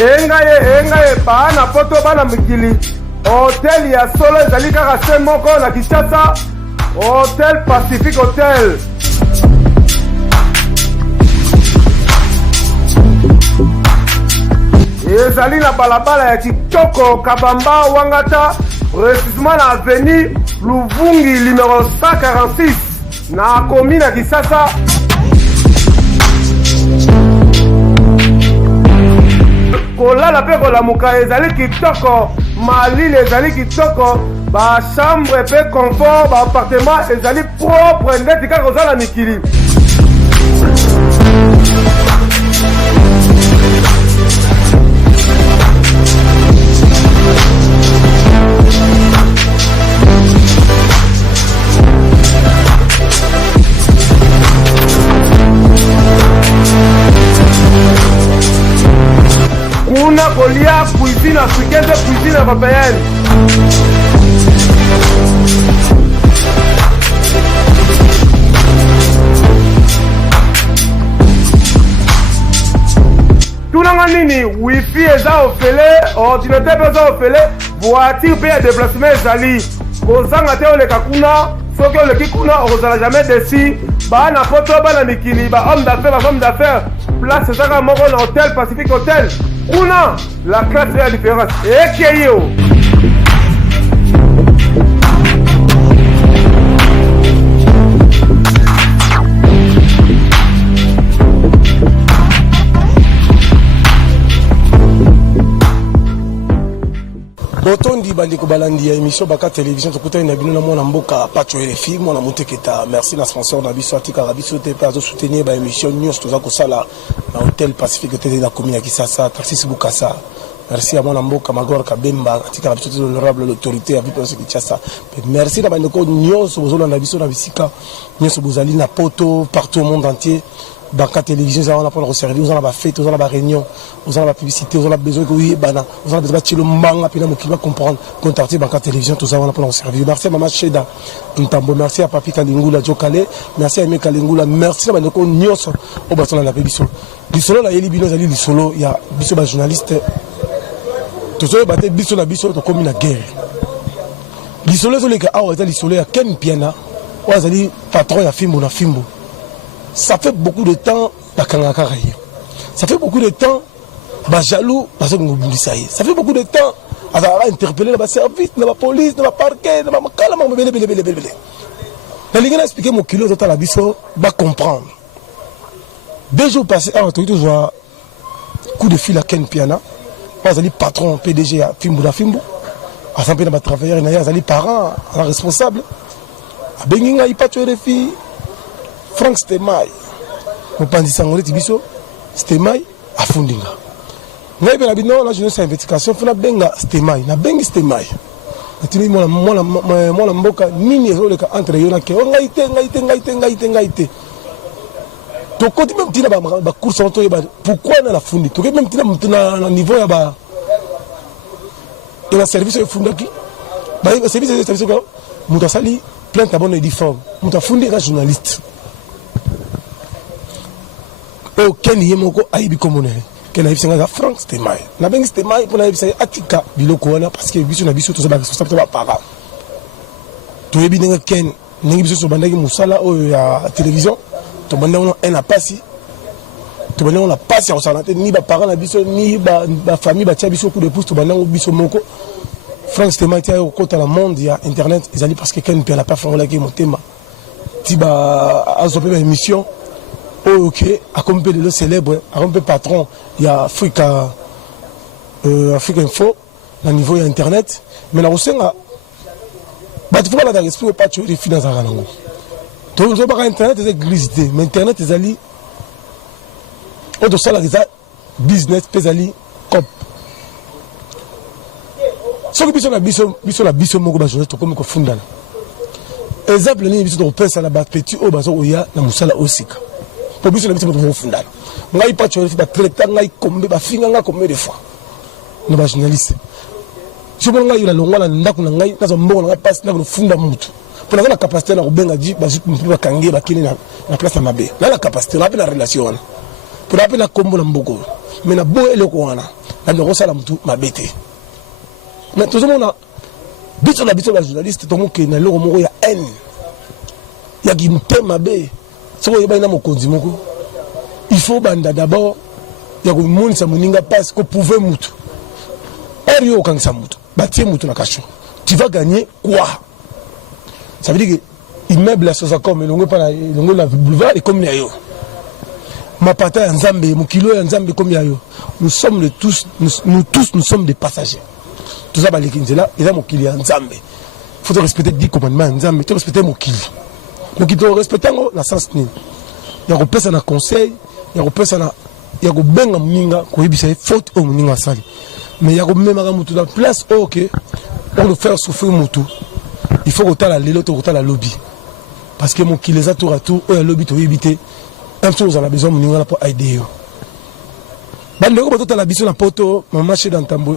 engaye bana poto bana mikili hotel ya solo ezali kaka se moko na Kinshasa, Hotel Pacific Hotel. Ezali na balabala ya Kitoko Kabamba Wangata, précisément na avenue Luvungi numéro 146 na commune ya Kinshasa. Kolala pe kolamuka ezali kitoko, malili ezali kitoko, ba chambre pe confort, ba appartement ezali propre ndeti kaka kozala mikili. Kuna kolia cuisine africaine de cuisine européenne. Tunanga nini wifi eza ofele, ordinateur eza ofele, voiture pe ya déplacement ezali. Kozanga te oleka kuna, soki oleki kuna ozala jamais déçu. Bana poto bana mikili, ba homme d'affaires, ba femme d'affaires. Place ezaka moko na Hotel Pacific Hotel. Una, la classe est la différence. Et qui est yo? Botondi bandeko balandi ya émission baka télévision tokutani na bino na mwana mboka pacho RFI mwana muteketa. Merci na sponsor na biso atika rabiso te pa zo soutenir ba émission news toza ko sala na Hotel Pacific Hotel na commune ya Kisasa Taxis Bukasa. Merci à mwana mboka Magor Kabemba atika rabiso te l'honorable l'autorité à Bipo Kinshasa. Merci na bandeko news bozolo na biso na bisika news bozali na poto partout au monde entier. Baka télévision ça on a pour servir, on a ba fête, on a ba réunion, on a ba publicité, on a besoin que oui bana, on a besoin de le manga puis qui va comprendre contacter Baka télévision tout ça on a pour servir. Merci à maman Cheda Ntambo, merci à papi Kalingula Jokale, merci à Aimé Kalingula, merci à bandeko nyos au baston na biso. Bisolo la yeli bino zali bisolo ya biso ba journaliste. Tout ça baté biso la biso to comme une guerre. Bisolo zo le ka awa za bisolo ya Ken Piana, o azali patron ya Fimbo na Fimbo. Ça fait beaucoup de temps ça fait beaucoup de temps jaloux parce que ça fait beaucoup de temps à interpeller le service, le police, le parquet, le calme, le expliquer mon kilo de la biso va comprendre. 2 jours passés, on a toujours coup de fil à Ken Piana, on a patron PDG à Fimbo da Fimbo, à Saint Péna travailleur, il y a des parents responsables, à Benginga il pas tué les filles. Frank Stemai, mon pandi sangolé tibiso, Stemai a fundinga. Ngai bela bino la jeunesse investigation funa benga Stemai, na bengi Stemai. Natini mona mboka nini ezoleka entre yona ke ngaite. To koti même tina ba course auto ba pourquoi na la fundi? To même tina na niveau ya ba et service de fundaki. Ba service ko mutasali plainte abonne uniforme. Mutafundi ka journaliste. Ken yemoko aibi komone ken aibi senga Frank Stemai na bengi Stemai pour aibi say atika biloko wana parce que biso na biso to ba responsable ba para to yebi nenga ken nengi biso so bandaki musala o ya télévision to banda on en a passé to banda on a passé au santé ni ba para na biso ni ba famille ba tia biso coup de pouce to banda biso moko Frank Stemai tia ko ta la monde ya internet ils allaient parce que ken n'a pas fait la game tema tiba azope ba émission. Oh, ok, à comme peu de le célèbre, à comme peu patron, il y a Africa Info, au niveau de Internet, mais là aussi, il faut pas l'esprit au pas tuer les finances à Ranango. Donc, on va Internet, c'est grisité, mais Internet, c'est ali, on doit ça, business, c'est ali, cop. Ce que la biso moko ba journaliste comme ko fundana. Exemple ni biso to pensa na ba petit o bazo oya na musala osika. Pour biso na biso to fundana. Ngai pa chori ba traiter ngai kombe ba finga nga kombe de fois. Na ba journaliste. Je bon ngai la longwa na ndako na ngai na zo mbongo na passe na funda mutu. Pour la capacité na kubenga di ba zitu mpu ba kange ba kini na place na mabe. Na la capacité na relation. Pour appeler la kombo na mboko. Mais na bo eloko wana. bandeko sala mutu mabete mais tout le monde biso la journaliste to moke na loko moko ya haine ya kimpe mabe soko yeba ina mokonzi moko il faut banda d'abord ya ko monisa moninga passe ko pouvoir mutu erio kangisa mutu batie mutu na kasho tu vas gagner quoi? Ça veut dire que immeuble à Sosacom elongo pa na elongo la boulevard et comme yo ma pata ya Nzambe mon kilo ya Nzambe comme yo nous sommes nous sommes des passagers. Tout ça baliki nzela eza mokili ya Nzambe. Faut respecter 10 commandements ya Nzambe, tu respecter mokili. Donc il doit respecter ngo na sens ni. Ya ko pesa na conseil, ya ko pesa na ya ko benga muninga ko yebisa faute au muninga sali. Mais ya ko memaka mutu na place OK. On doit faire souffrir mutu. Il faut que la lelo to la lobby. Parce que mokili eza tour à tour o ya lobby to yebité. Un chose on a besoin muninga pour aider yo. Bande ko to la biso na poto maman chez dans tambo.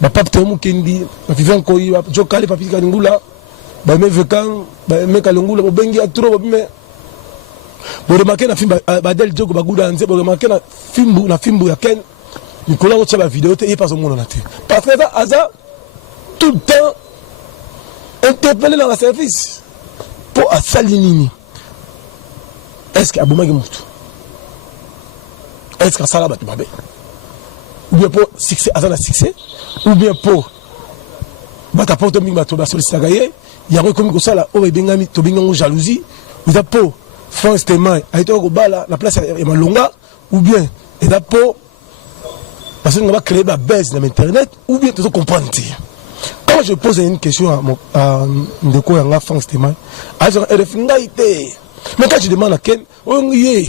Ba pape Théo Mukendi, ba Vivian Koyi, ba Jokali papi Kalingula, ba me Vekan, ba me Kalingula, ba bengi atro ba me. Bo remarquer na film ba del jogo ba guda nze, bo remarquer na filmbu ya Ken. Nicolas ko tshaba vidéo te e pas au monde na te. Parce que ça aza tout le temps interpeller dans la service pour asalinini. Est-ce que abomaki mutu? Est-ce que ça là ba tu babe? Ou bien pour succès, azana succès, ou bien pour bata porte mingi to ba solliciter gaye, ya ko komi ko sala o bengami to bengango jalousie, ou da pour France Témoin, a été ko bala la place ya Malonga, ou bien et da pour parce qu'on va créer la base dans internet, ou bien tu comprendre. Quand je pose une question à Ndeko Yanga France Témoin, azana RFNgaité. Mais quand je demande à Ken, on y est.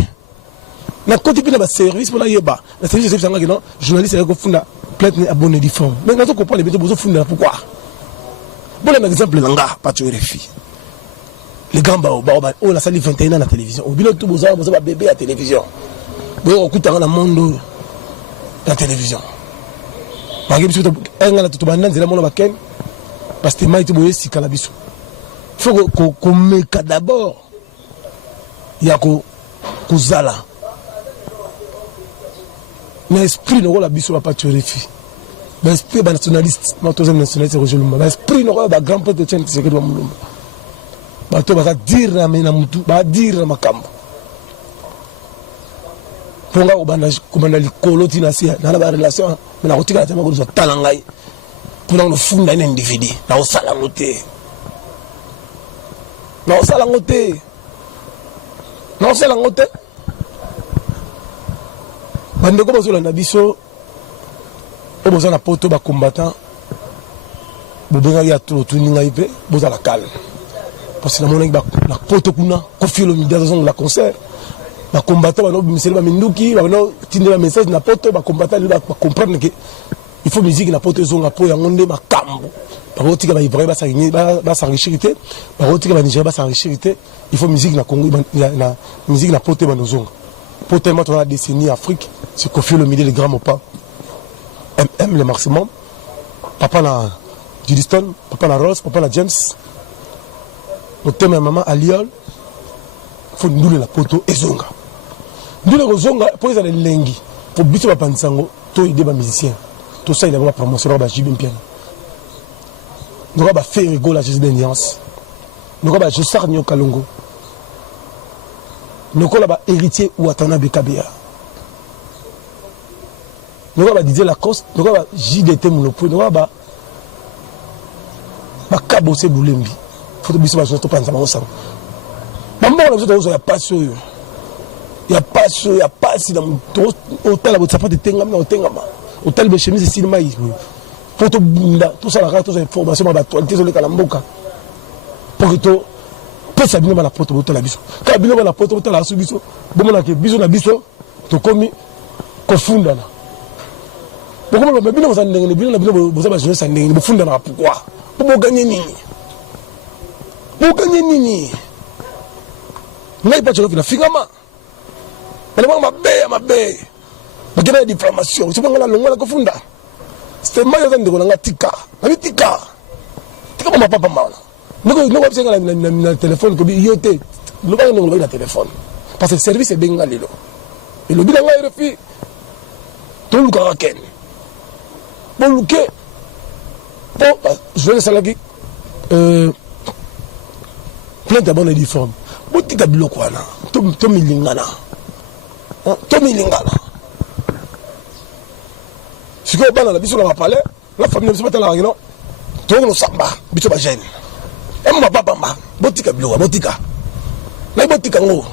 Na côté de la service pour la yeba la service c'est ça que non journaliste est funda plainte abonné di forme mais quand on comprend les besoins funda pourquoi bon un exemple langa pas tu RFI les gamba on la salle 21 à la télévision au bilo tout boza bébé à télévision bon on écoute dans le monde la télévision par exemple on a tout banda nzela mona baken parce que mai tout boye si kala biso faut qu'on met d'abord ya ko zala. L'esprit n'a pas la biso pas tuer les filles. L'esprit est nationaliste. Ma troisième nationalité c'est Roger. L'esprit n'a pas la grand père de Tchèque c'est que doit moulumba. Bato va dire na mena mutu, va dire na makambo. Ponga obanda likolo tina sia na ba relation mais na kotika tema ko zo talangai. Pona no funda na individu. Na osala ngote. Na osala ngote. Na osala ngote. Bande ko bozola na biso o bozana poto ba combattant bo benga ya to tuninga ipe bozala calme parce que na mona ba poto kuna ko filo mi dazo la concert ba combattant ba no miseli ba minduki ba no tindela message na poto ba combattant ba comprendre que il faut musique na poto zonga po ya ngonde makambo ba rotika ba ivre ba s'enrichir ba rotika ba Nigeria ba s'enrichir il faut musique na Congo na musique na poto ba no zonga. Pour tellement dans la décennie Afrique, c'est qu'on fait le milieu des grands mopas. MM le maximum. Papa na Judiston, papa na Rose, papa na James. Au thème maman à Lyon. Faut nous la poto et zonga. Nous le zonga pour les lengi. Pour biso ba pansango, to aider ba musicien. Tout ça il a vraiment promotion ba jibim piano. Nous va faire rigolo la Jésus d'Alliance. Nous va je sarnio Kalongo. Nous avons héritier ou Atana Bekabea. Nous avons Didier Lacoste, nous avons JDT Moulopou, nous avons Kabose Boulembi. Il faut que nous ayons pas ensemble. Maman, il n'y a pas ça. Il n'y a pas ça, il n'y a pas ça. Hôtel, vous savez, Tengama, hôtel de chemise, c'est cinéma. Photo Bunda, tout ça, la rate, toutes les informations, ma batualité, sur le Kalamboka. Pour que tout. Ça bino na poto botala biso ka bino na poto botala su biso bomona ke biso na biso to komi ko funda na bokomo ba bino za ndenge bino na bino boza ba jeunesse ndenge bo funda na pourquoi bo gagner nini ngai pa choko na fingama bale ba mabe bakena diffamation so bangala longola ko funda c'est mayo za ndeko na tika na tika ba papa mala. Nous avons le téléphone comme yoté. Nous avons le téléphone. Parce que le service est bien galilo. Et le bilan est refait. tout le caraken. Bon, ok. Bon, je vais laisser la vie. Plein de bonnes uniformes. Bon, tu as bloqué là. Tu milingana. Tu milingana. Si tu as la biso dans la palais, la famille ne se met pas dans la réunion. Tu as le samba, biso ba gêne. Et mon papa, botika bloqué, botika. La botika ngo.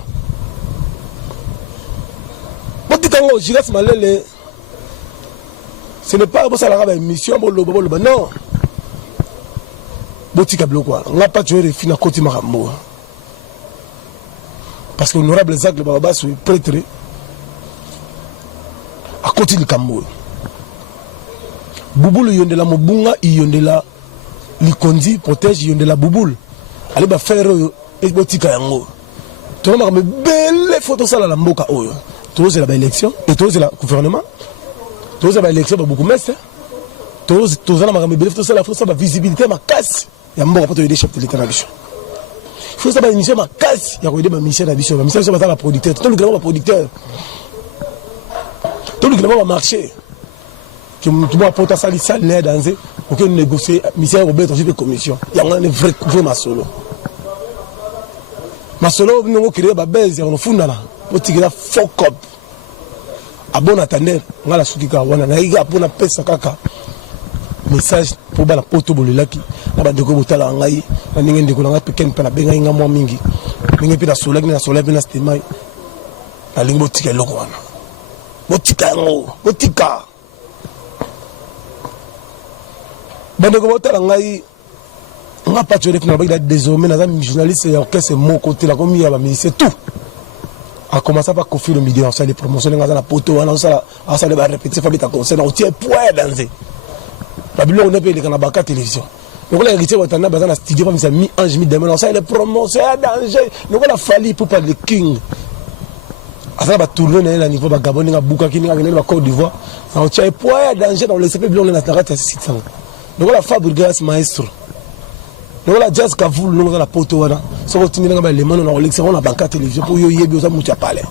Botika ngo, je reste malade. Ce n'est pas pour ça la mission, non. Botika bloqué. On n'a pas tué les filles à côté Marambo. Parce que l'honorable Zach le Baba est prêtre à côté du Cambo. Bouboule yondela mobunga yondela likondi protège yondela bouboule. Allez ba faire et botika yango. Tout le monde me belle photo ça la mboka oyo. Tous la élection et tous la gouvernement. Tous la élection ba beaucoup messe. Tous la me belle photo ça la photo ça visibilité ma casse. Ya mboka poto aider chef de l'état nation. Faut ça ba initier ma casse, ya ko aider ma mission na biso. Ma mission ça ba producteur. Tout le monde ba producteur. Tout le monde va marcher. Que tu vas porter ça l'issal n'est dans eux pour que nous négocions mission Robert dans une commission. Il y a un vrai masolo. Masolo nous créer ba base on funda là. Pour tirer fuck up. A bon attendre, on a la soukika wana na iga pour na pesa kaka. Message pour bala poto bolelaki na ba ndeko botala ngai na ninge ndeko na peken pe na benga inga mwa mingi. Ninge pe na sola pe na stemai. Na lingo tika loko wana. Botika ngo, botika. Bandeko botala ngai nga pas tuer finalement il a désormais dans journaliste et orchestre mon côté là comme il y a c'est tout. A commencé par confier le midi on ça les promotions dans la poto on ça va répéter Fabita concert on tient point danser. La bible on est payé dans la télévision. Donc là héritier on a dans la studio comme ça mi ange mi demain on ça les promotions à danger. Donc on a fallu pour parler king. Ça va tourner là niveau Gabon na Buka qui na Côte d'Ivoire. On tient point danger dans le CP bilan na narrate 600. Donc la Fabregas maestro. Donc la jazz Kavoul nous dans la poto wana. So continue ngamba les manos na Alexa on a banca télévision pour yo yebi oza mucha parler.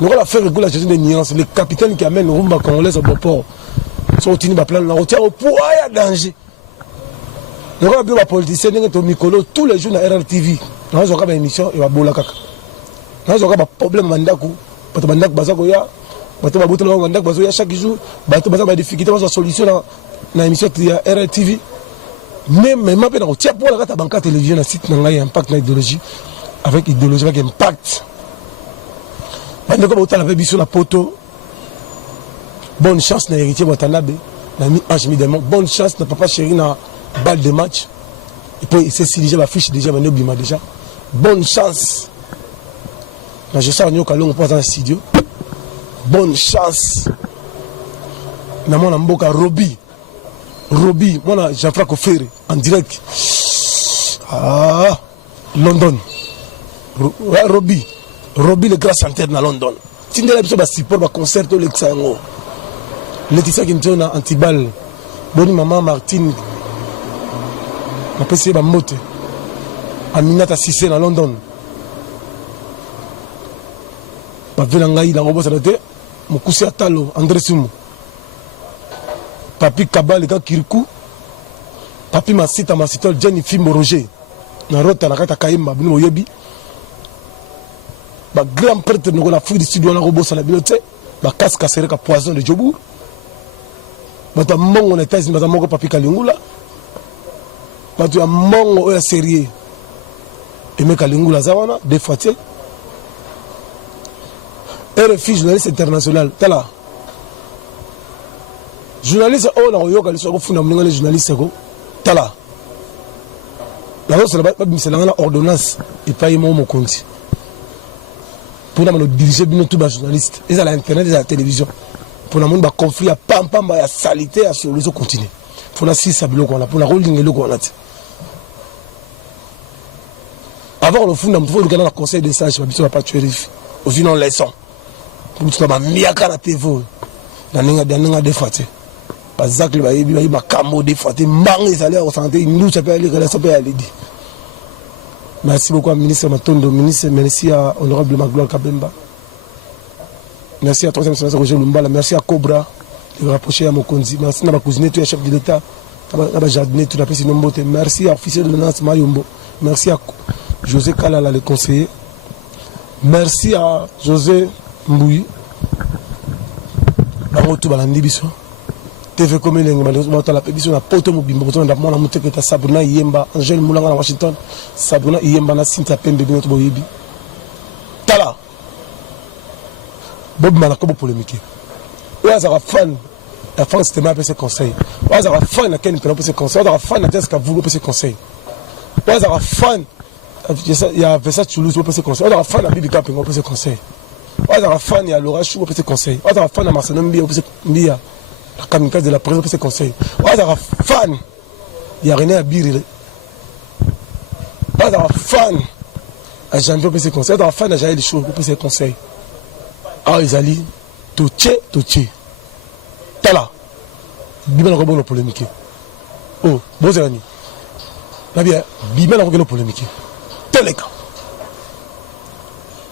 Donc la faire réguler la gestion des nuances, le capitaine qui amène Rumba congolais au port. So continue ba plan la routière au poids ya danger. Donc on a bien la politicien to Mikolo tous les jours na RRTV. On a une émission et va bola kaka. On a un problème mandako, parce que mandako bazako ya bato babutela mandako bazo ya chaque jour, bato bazako ba difficulté ba solution na émission ya RRTV. Même pe na tia pour la kata banka télévision na site na ngai impact na idéologie avec impact. Bandeko botala pe biso na poto. Bonne chance na héritier Watanabe, na mi ange mi démon. Bonne chance na papa chéri na balle de match. Et puis c'est si déjà ma fiche déjà ma obima déjà. Bonne chance. Na je sors nyoka longo pour dans le studio. Bonne chance. Na mona mboka Roby, moi Jean-Franck Ferré en direct. Ah, London. Roby le grand chanteur na London. Tindela biso ba support ba concert au Lexango. Laetitia Kintona Antibal. Boni maman Martine. Na pesi ba mote. Aminata Cissé na London. Ba vela ngai na robo sanote. Mokusi Atalo André Sumu. Papi Kabal et Kirikou. Papi Masita Masitol Jennifer Roger. Na rota na kata Kaimba bino yebi. Ba grand prêtre no la fouille du studio na robo na bibliothèque. Ba casque sereka poison de Djobour. Ba ta mongo na États-Unis ba ta mongo Papi Kalingula. Ba tu a mongo o sérieux. Et me Kalingula zawana des fois tiens. RFI journaliste international tala. Journaliste on a yoka les soko funa mninga les journalistes ko tala. La chose là ba c'est la ordonnance et pas mo mokonzi. Pour nous diriger bien tout les journalistes, ils à l'internet et à la télévision. Pour nous ba conflit à pam pam ya salité à sur les autres continents. Pour nous si ça bloque on a pour la rolling le on a. Avant le fond faut le canal conseil de sage ba pas tuer au sinon leçon. Pour tu ba miaka na TV. Na ninga défaté. Bazak le bayebi ba kambo défaté mbang ils allaient au santé nous ça peut aller que ça peut aller dit. Merci beaucoup à ministre Matondo, ministre merci à honorable Magloire Kabemba. Merci à 3e sénateur Roger Lumbala. Merci à Cobra de rapprocher à Mokonzi. Merci à ma cousine, tu es chef de l'État. Merci à officier de l'ONAS Mayombo. Merci à José Kalala, le conseiller. Merci à José Mbouy. Bangoto balandi biso. TV comme les gens la pétition na poto mobimbo boto na mona muteketa Sabrina Yemba, Angel Moulanga na Washington, Sabrina Yemba na Cynthia Pembe binoto boyebi. Tala. Bob Malako bo polémique. Oazara fan, la fan c'était ma PC conseil. Oazara fan na Ken Pena PC conseil, oazara fan na Jessica Vugo PC conseil. Oazara fan il y a Versace Toulouse PC conseil. Oazara fan na Bibi Kapingo PC conseil. Oazara fan il y a Laura Chou PC conseil. Oazara fan na Marcelo Mbia PC Mbia. La kamikaze de la presse PC conseil. Oazara fan il y a René Abiri. Oazara fan à Jean-Pierre PC conseil. Oazara fan à Jaël Chou PC conseil. Ah, ils allaient toucher. Tala. Bimel a une polémique. Oh, bon, c'est la nuit. Là, bien, Bimel a une polémique. Tel est cas.